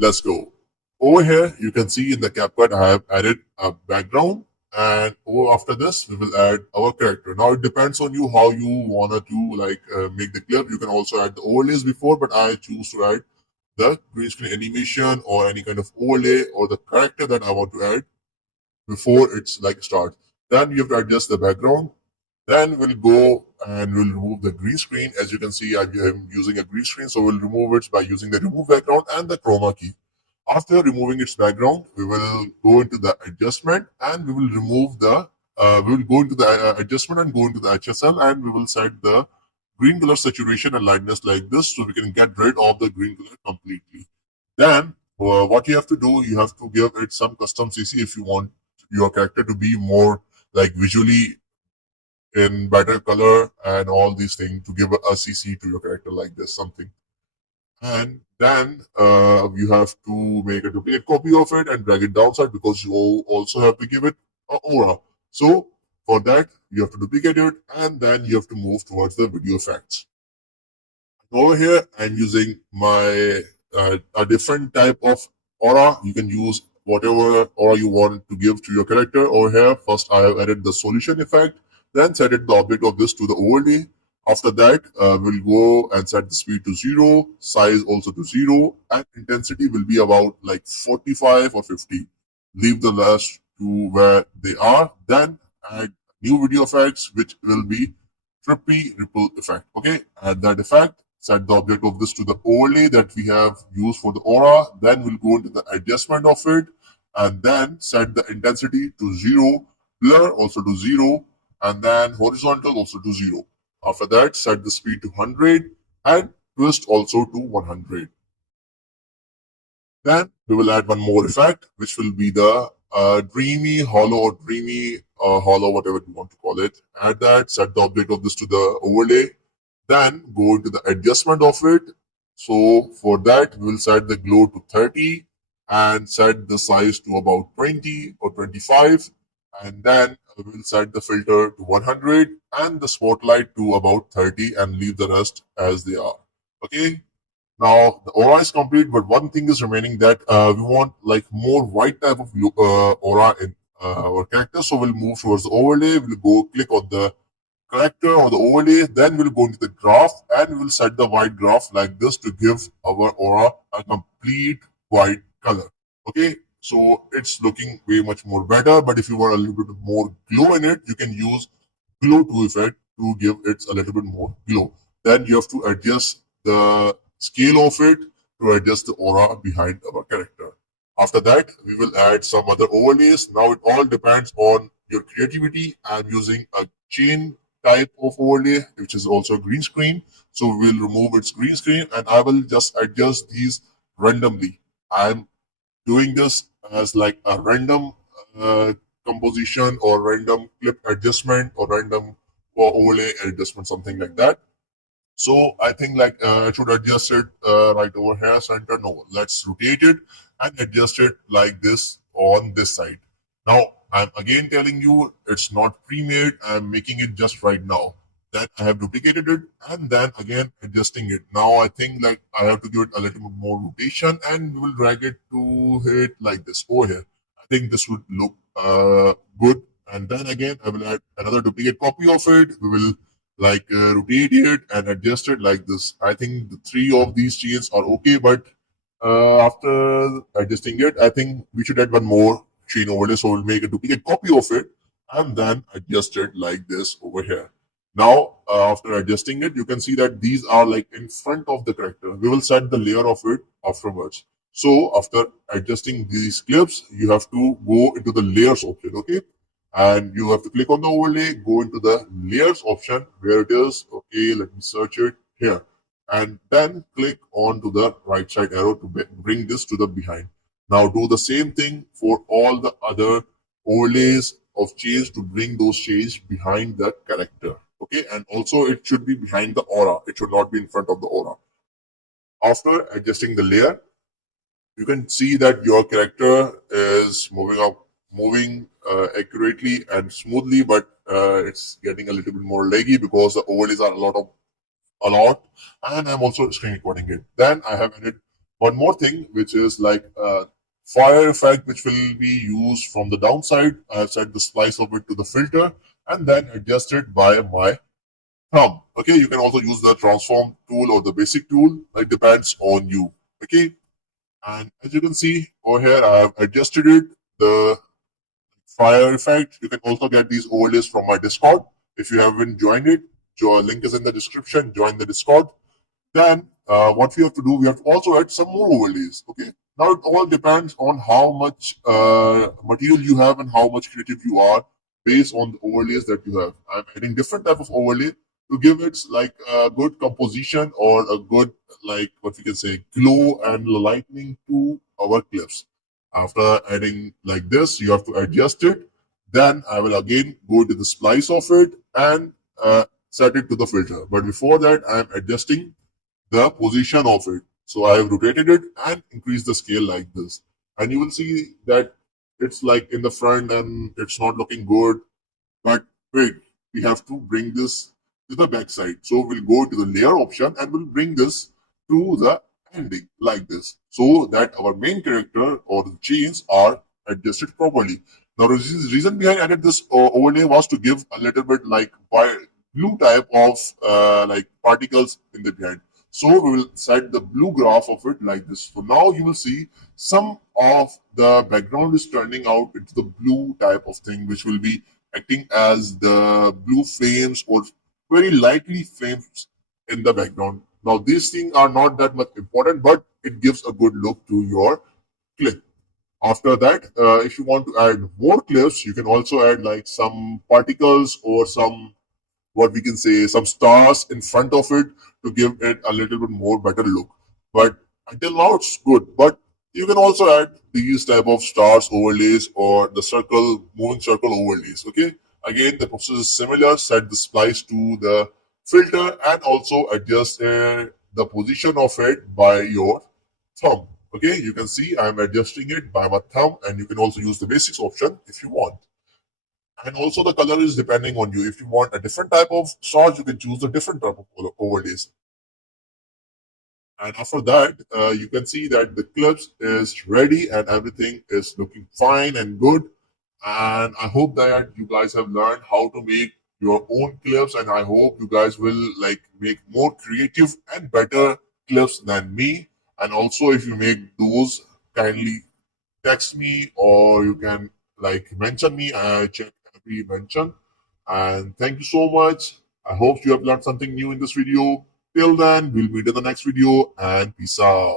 let's go. Over here, you can see in the CapCut, I have added a background, and over after this, we will add our character. Now it depends on you how you wanna to make the clip. You can also add the overlays before, but I choose to add the green screen animation or any kind of overlay or the character that I want to add before it's like start. Then you have to adjust the background. Then we'll go and we'll remove the green screen. As you can see, I'm using a green screen, so we'll remove it by using the remove background and the chroma key. After removing its background, we will go into the adjustment and we will remove the we will go into the adjustment and go into the HSL, and we will set the green color saturation and lightness like this, so we can get rid of the green color completely. Then what you have to do, you have to give it some custom CC if you want your character to be more like visually in better color and all these things, to give a CC to your character like this something. And then you have to make a duplicate copy of it and drag it downside, because you also have to give it an aura. So for that, you have to duplicate it, and then you have to move towards the video effects. Over here, I'm using my a different type of aura. You can use whatever aura you want to give to your character. Over here, first I have added the solution effect, then set it the object of this to the overlay. After that, we'll go and set the speed to 0, size also to 0, and intensity will be about like 45 or 50. Leave the rest to where they are. Then add new video effects, which will be trippy ripple effect. Okay, add that effect, set the object of this to the overlay that we have used for the aura. Then we'll go into the adjustment of it, and then set the intensity to 0, blur also to 0, and then horizontal also to 0. After that, set the speed to 100 and twist also to 100. Then we will add one more effect, which will be the dreamy hollow or dreamy hollow, whatever you want to call it. Add that, set the object of this to the overlay, then go into the adjustment of it. So for that, we will set the glow to 30 and set the size to about 20 or 25. And then we will set the filter to 100 and the spotlight to about 30 and leave the rest as they are. Okay. Now the aura is complete, but one thing is remaining, that we want like more white type of aura in our character. So we'll move towards the overlay. We'll go click on the character or the overlay. Then we'll go into the graph and we'll set the white graph like this to give our aura a complete white color. Okay, so it's looking way much more better. But if you want a little bit more glow in it, you can use glow 2 effect to give it a little bit more glow. Then you have to adjust the scale of it to adjust the aura behind our character. After that, we will add some other overlays. Now it all depends on your creativity. I'm using a chain type of overlay, which is also a green screen. So we'll remove its green screen and I will just adjust these randomly. I'm doing this as like a random composition or random clip adjustment or random overlay adjustment, something like that. So I think like I should adjust it right over here center. No, let's rotate it and adjust it like this on this side. Now I'm again telling you it's not pre-made. I'm making it just right now. Then I have duplicated it and then again adjusting it. Now I think like I have to give it a little bit more rotation and we will drag it to hit like this over here. I think this would look good. And then again I will add another duplicate copy of it. We will rotate it and adjust it like this. I think the 3 of these chains are okay, but after adjusting it, I think we should add one more chain overlay. So we'll make a duplicate copy of it and then adjust it like this over here. Now, after adjusting it, you can see that these are like in front of the character. We will set the layer of it afterwards. So after adjusting these clips, you have to go into the layers option, okay? And you have to click on the overlay, go into the layers option where it is. Okay, let me search it here. And then click on to the right side arrow to bring this to the behind. Now do the same thing for all the other overlays of change to bring those change behind the character. Okay, and also it should be behind the aura. It should not be in front of the aura. After adjusting the layer, you can see that your character is moving accurately and smoothly, but it's getting a little bit more laggy because the overlays are a lot, and I'm also screen recording it. Then I have added one more thing, which is like fire effect, which will be used from the downside. I have set the splice of it to the filter and then adjust it by my thumb. Okay, you can also use the transform tool or the basic tool. It depends on you. Okay, and as you can see over here, I have adjusted it. The fire effect. You can also get these overlays from my Discord. If you haven't joined it, link is in the description. Join the Discord. Then what we have to do, we have to also add some more overlays. Okay. Now it all depends on how much material you have and how much creative you are based on the overlays that you have. I'm adding different type of overlay to give it like a good composition or a good like what we can say glow and lightning to our clips. After adding like this, you have to adjust it. Then I will again go to the splice of it and set it to the filter. But before that, I'm adjusting the position of it. So I have rotated it and increased the scale like this. And you will see that it's like in the front and it's not looking good. But wait, we have to bring this to the back side. So we'll go to the layer option and we'll bring this to the ending like this. So that our main character or the chains are adjusted properly. Now the reason behind added this overlay was to give a little bit like blue type of like particles in the behind. So we will set the blue graph of it like this. So now you will see some of the background is turning out into the blue type of thing, which will be acting as the blue flames or very lightly flames in the background. Now these things are not that much important, but it gives a good look to your clip. After that, if you want to add more clips, you can also add like some particles or some what we can say some stars in front of it to give it a little bit more better look. But until now it's good. But you can also add these type of stars overlays or the circle moving circle overlays. Okay. Again, the process is similar. Set the splice to the filter and also adjust the position of it by your thumb. Okay, you can see I'm adjusting it by my thumb, and you can also use the basics option if you want. And also the color is depending on you. If you want a different type of stars, you can choose a different type of overlays. And after that, you can see that the clips is ready and everything is looking fine and good. And I hope that you guys have learned how to make your own clips, and I hope you guys will like make more creative and better clips than me. And also, if you make those, kindly text me or you can like mention me. I check every mention. And thank you so much. I hope you have learned something new in this video. Till then, we'll meet in the next video and peace out.